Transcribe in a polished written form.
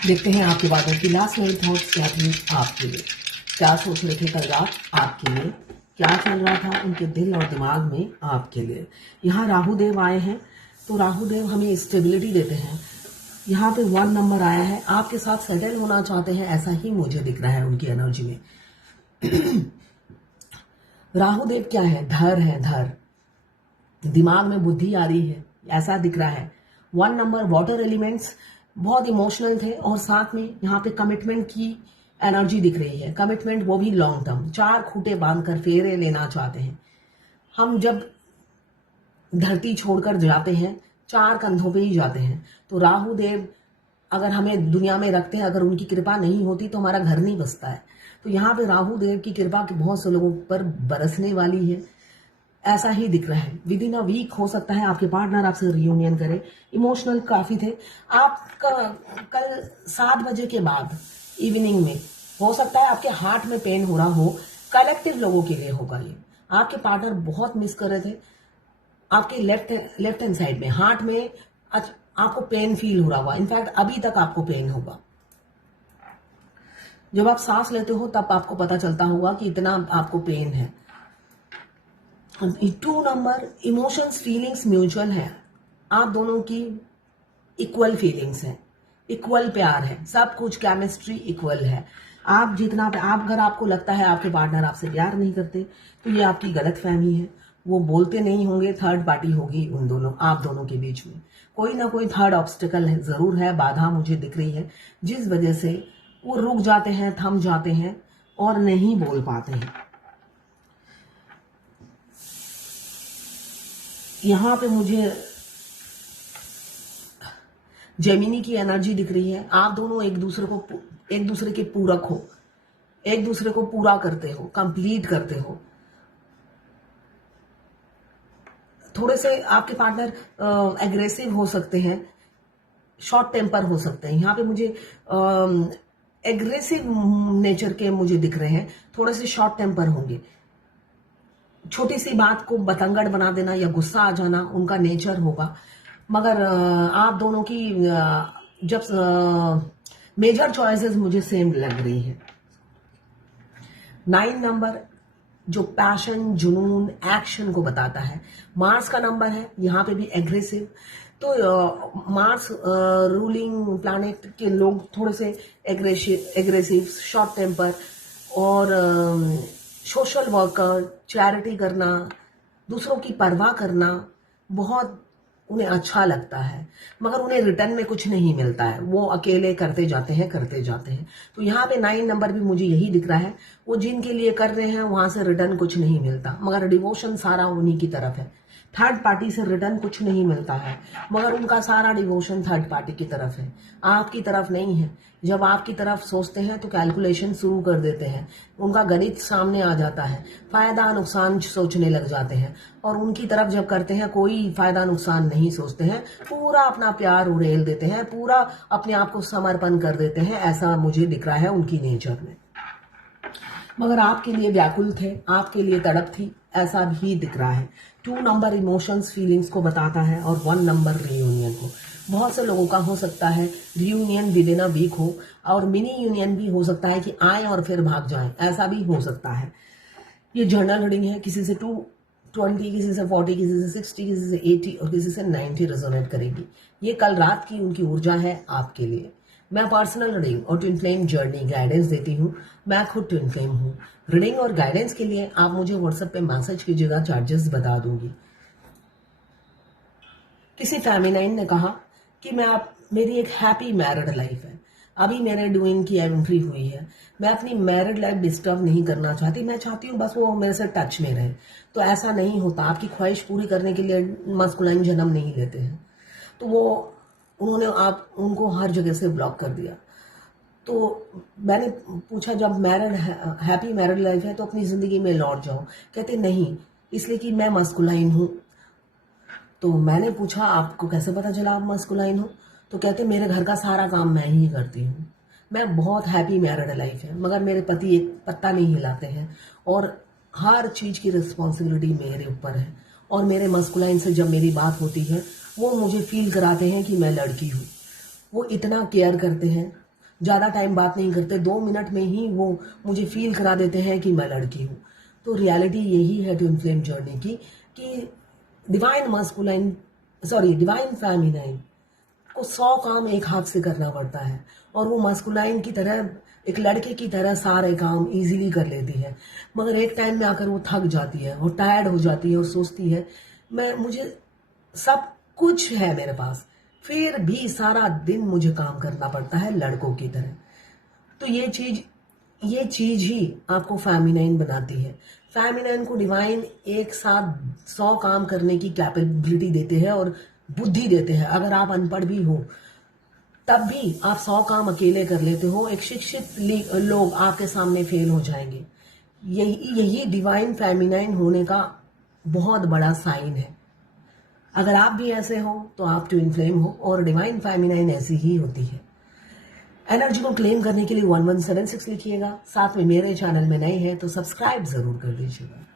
देखते हैं आपके बातों की लास्ट मिनट थॉट्स क्या थी आपके लिए। क्या सोच रहे थे कल रात आपके लिए, क्या चल रहा था उनके दिल और दिमाग में आपके लिए। यहाँ राहु देव आए हैं, तो राहु देव हमें स्टेबिलिटी देते हैं। यहाँ पे 1 नंबर आया है, आपके साथ सेटल होना चाहते हैं, ऐसा ही मुझे दिख रहा है उनकी एनर्जी में। राहु देव क्या है? धर है, धर, दिमाग में बुद्धि आ रही है, ऐसा दिख रहा है। 1 नंबर वाटर एलिमेंट्स बहुत इमोशनल थे, और साथ में यहाँ पे कमिटमेंट की एनर्जी दिख रही है। कमिटमेंट वो भी लॉन्ग टर्म, 4 खूंटे बांधकर फेरे लेना चाहते हैं। हम जब धरती छोड़कर जाते हैं 4 कंधों पे ही जाते हैं। तो राहु देव अगर हमें दुनिया में रखते हैं, अगर उनकी कृपा नहीं होती तो हमारा घर नहीं बसता है। तो यहाँ पे राहु देव की कृपा बहुत से लोगों पर बरसने वाली है, ऐसा ही दिख रहा है। विद इन अ वीक हो सकता है आपके पार्टनर आपसे रियूनियन करे। इमोशनल काफी थे आपका। कल 7 बजे के बाद इवनिंग में हो सकता है आपके हार्ट में पेन हो रहा हो। कलेक्टिव लोगों के लिए होगा ये। आपके पार्टनर बहुत मिस कर रहे थे आपके लेफ्ट हैंड साइड में, हार्ट में आपको पेन फील हो रहा होगा। इनफैक्ट अभी तक आपको पेन होगा। जब आप सांस लेते हो तब आपको पता चलता होगा कि इतना आपको पेन है। 2 नंबर इमोशंस फीलिंग्स म्यूचुअल है, आप दोनों की इक्वल फीलिंग्स है, इक्वल प्यार है, सब कुछ केमिस्ट्री इक्वल है। आप जितना आप अगर आपको लगता है आपके पार्टनर आपसे प्यार नहीं करते तो ये आपकी गलत फहमी है। वो बोलते नहीं होंगे, थर्ड पार्टी होगी उन दोनों, आप दोनों के बीच में कोई ना कोई थर्ड ऑब्स्टिकल है, जरूर है, बाधा मुझे दिख रही है, जिस वजह से वो रुक जाते हैं, थम जाते हैं और नहीं बोल पाते हैं। यहाँ पे मुझे जेमिनी की एनर्जी दिख रही है। आप दोनों एक दूसरे के पूरक हो, एक दूसरे को पूरा करते हो, कंप्लीट करते हो। थोड़े से आपके पार्टनर एग्रेसिव हो सकते हैं, शॉर्ट टेम्पर हो सकते हैं। यहाँ पे मुझे एग्रेसिव नेचर के मुझे दिख रहे हैं, थोड़े से शॉर्ट टेम्पर होंगे। छोटी सी बात को बतंगड़ बना देना या गुस्सा आ जाना उनका नेचर होगा। मगर आप दोनों की जब मेजर चॉइसेस मुझे सेम लग रही है। 9 नंबर जो पैशन, जुनून, एक्शन को बताता है। मार्स का नंबर है, यहाँ पे भी एग्रेसिव। तो मार्स रूलिंग प्लैनेट के लोग थोड़े से एग्रेसिव, शॉर्ट टेम्पर और सोशल वर्कर, चैरिटी करना, दूसरों की परवाह करना बहुत उन्हें अच्छा लगता है, मगर उन्हें रिटर्न में कुछ नहीं मिलता है। वो अकेले करते जाते हैं। तो यहाँ पे 9 नंबर भी मुझे यही दिख रहा है। वो जिनके लिए कर रहे हैं वहां से रिटर्न कुछ नहीं मिलता, मगर डिवोशन सारा उन्हीं की तरफ है। थर्ड पार्टी से रिटर्न कुछ नहीं मिलता है, मगर उनका सारा डिवोशन थर्ड पार्टी की तरफ है, आपकी तरफ नहीं है। जब आपकी तरफ सोचते हैं तो कैलकुलेशन शुरू कर देते हैं, उनका गणित सामने आ जाता है, फायदा नुकसान सोचने लग जाते हैं। और उनकी तरफ जब करते हैं कोई फायदा नुकसान नहीं सोचते हैं, पूरा अपना प्यार उड़ेल देते हैं, पूरा अपने आप को समर्पण कर देते हैं। ऐसा मुझे दिख रहा है उनकी नेचर में। मगर आपके लिए व्याकुल थे, आपके लिए तड़प थी, ऐसा भी दिख रहा है। 2 नंबर इमोशंस फीलिंग्स को बताता है और 1 नंबर रियूनियन को। बहुत से लोगों का हो सकता है reunion with in a week हो, और मिनी यूनियन भी हो सकता है कि आए और फिर भाग जाएं, ऐसा भी हो सकता है। ये जर्नल रीडिंग है, किसी से 220, किसी से 40, किसी से 60, किसी से 80 और किसी से 90 रेजोनेट करेगी। ये कल रात की उनकी ऊर्जा है आपके लिए। मैं पर्सनल रीडिंग और ट्विन फ्लेम जर्नी गाइडेंस देती हूँ। मैं खुद ट्विन फ्लेम हूँ। रीडिंग और गाइडेंस के लिए आप मुझे व्हाट्सएप पे मैसेज कीजिएगा, चार्जेस बता दूंगी। किसी फेमिनाइन ने कहा कि मेरी एक हैप्पी मैरिड लाइफ है। अभी मेरे ड्यूइन की एंट्री हुई है। मैं अपनी मैरिड लाइफ डिस्टर्ब नहीं करना चाहती, मैं चाहती हूँ बस वो मेरे से टच में रहे। तो ऐसा नहीं होता, आपकी ख्वाहिश पूरी करने के लिए मस्कुलाइन जन्म नहीं लेते हैं। तो उन्होंने उनको हर जगह से ब्लॉक कर दिया। तो मैंने पूछा, जब हैप्पी मैरिड लाइफ है तो अपनी जिंदगी में लौट जाओ। कहते नहीं, इसलिए कि मैं मस्कुलाइन हूँ। तो मैंने पूछा, आपको कैसे पता चला आप मस्कुलाइन हो? तो कहते मेरे घर का सारा काम मैं ही करती हूँ। मैं बहुत हैप्पी मैरिड लाइफ है, मगर मेरे पति एक पत्ता नहीं हिलाते हैं और हर चीज की रिस्पॉन्सिबिलिटी मेरे ऊपर है। और मेरे मस्कुलाइन से जब मेरी बात होती है वो मुझे फील कराते हैं कि मैं लड़की हूँ। वो इतना केयर करते हैं, ज़्यादा टाइम बात नहीं करते, 2 मिनट में ही वो मुझे फील करा देते हैं कि मैं लड़की हूँ। तो रियलिटी यही है ट्विन फ्लेम जर्नी की, कि डिवाइन फेमिनाइन को 100 काम एक हाथ से करना पड़ता है, और वो मस्कुलाइन की तरह, एक लड़के की तरह सारे काम इजीली कर लेती है, मगर एक टाइम में आकर वो थक जाती है, वो टायर्ड हो जाती है और सोचती है मुझे सब कुछ है मेरे पास, फिर भी सारा दिन मुझे काम करना पड़ता है लड़कों की तरह। तो ये चीज ही आपको फेमिनाइन बनाती है। फेमिनाइन को डिवाइन एक साथ 100 काम करने की कैपेबिलिटी देते हैं और बुद्धि देते हैं। अगर आप अनपढ़ भी हो तब भी आप 100 काम अकेले कर लेते हो, एक शिक्षित लोग आपके सामने फेल हो जाएंगे। यही डिवाइन फेमिनाइन होने का बहुत बड़ा साइन है। अगर आप भी ऐसे हो तो आप ट्विन फ्लेम हो, और डिवाइन फेमिनाइन ऐसी ही होती है। एनर्जी को क्लेम करने के लिए 1176 लिखिएगा। साथ में मेरे चैनल में नए हैं तो सब्सक्राइब जरूर कर लीजिएगा।